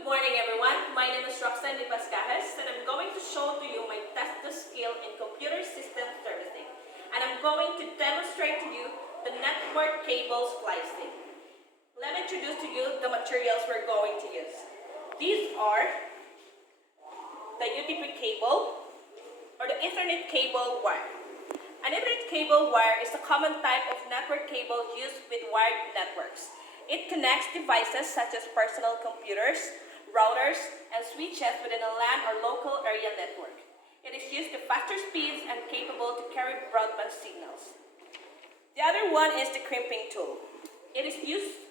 Good morning everyone, my name is Roxanne Pascajes and I'm going to show to you my tester skill in computer system servicing. And I'm going to demonstrate to you the network cable splicing. Let me introduce to you the materials we're going to use. These are the UTP cable or the Ethernet cable wire. An Ethernet cable wire is a common type of network cable used with wired networks. It connects devices such as personal computers, routers, and switches within a LAN or local area network. It is used to faster speeds and capable to carry broadband signals. The other one is the crimping tool. It is used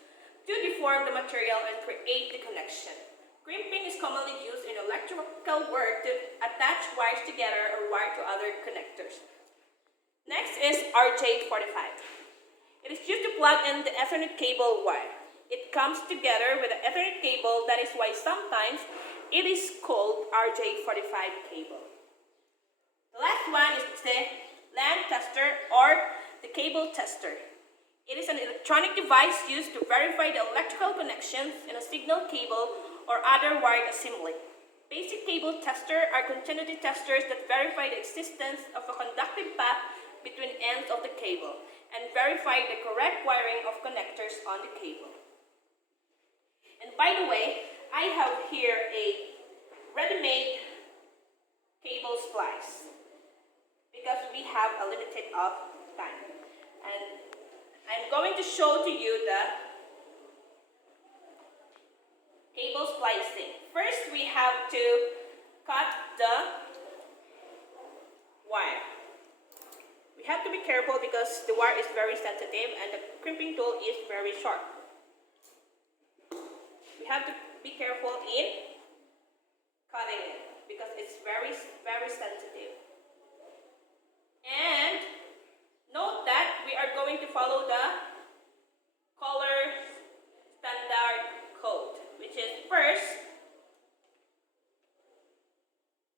to deform the material and create the connection. Crimping is commonly used in electrical work to attach wires together or wire to other connectors. Next is RJ45. It is used to plug in the Ethernet cable wire. It comes together with the Ethernet cable, that is why sometimes it is called RJ45 cable. The last one is the Lan Tester or the cable tester. It is an electronic device used to verify the electrical connections in a signal cable or other wired assembly. Basic cable testers are continuity testers that verify the existence of a conductive path between ends of the cable and verify the correct wiring of connectors on the cable. And by the way, I have here a ready-made cable splice because we have a limited of time. And I'm going to show to you the cable splicing. First, we have to cut the wire. We have to be careful because the wire is very sensitive and the crimping tool is very sharp. We have to be careful in cutting it because it's very sensitive. And note that we are going to follow the color standard code, which is first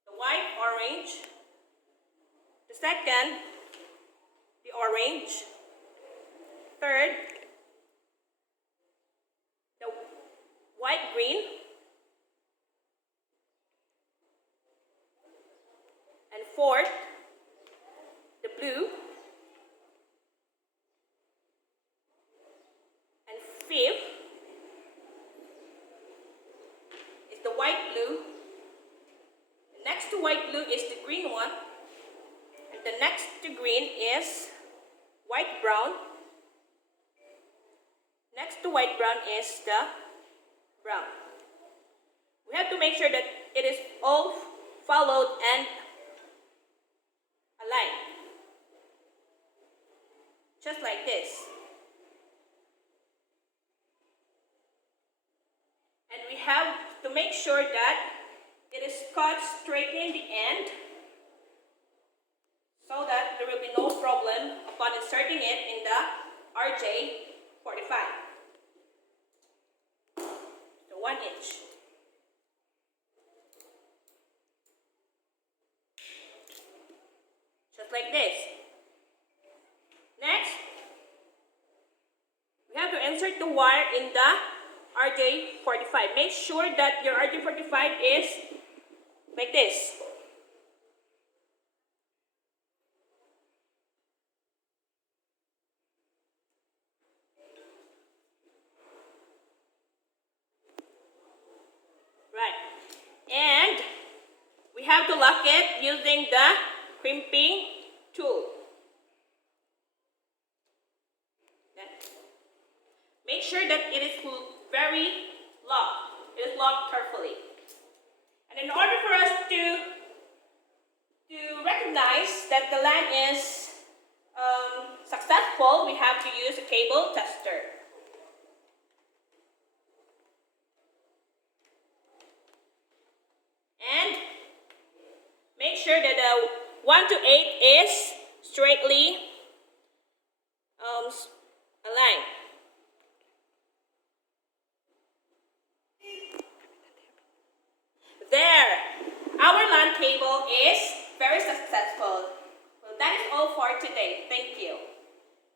the white, orange, the second the orange, third the white green, and fourth the blue, and fifth is the white blue. The next to white blue is the green one, and the next to green is white brown. Next to white brown is the brown. We have to make sure that it is all followed and aligned. Just like this. And we have to make sure that it is cut straight in the end so that there will be no problem upon inserting it in the RJ45. So 1 inch. Just like this. Next, we have to insert the wire in the RJ45. Make sure that your RJ45 is like this. And we have to lock it using the crimping tool. Make sure that it is very locked. It is locked carefully. And in order for us to recognize that the LAN is successful, we have to use a cable tester. And make sure that the 1 to 8 is straightly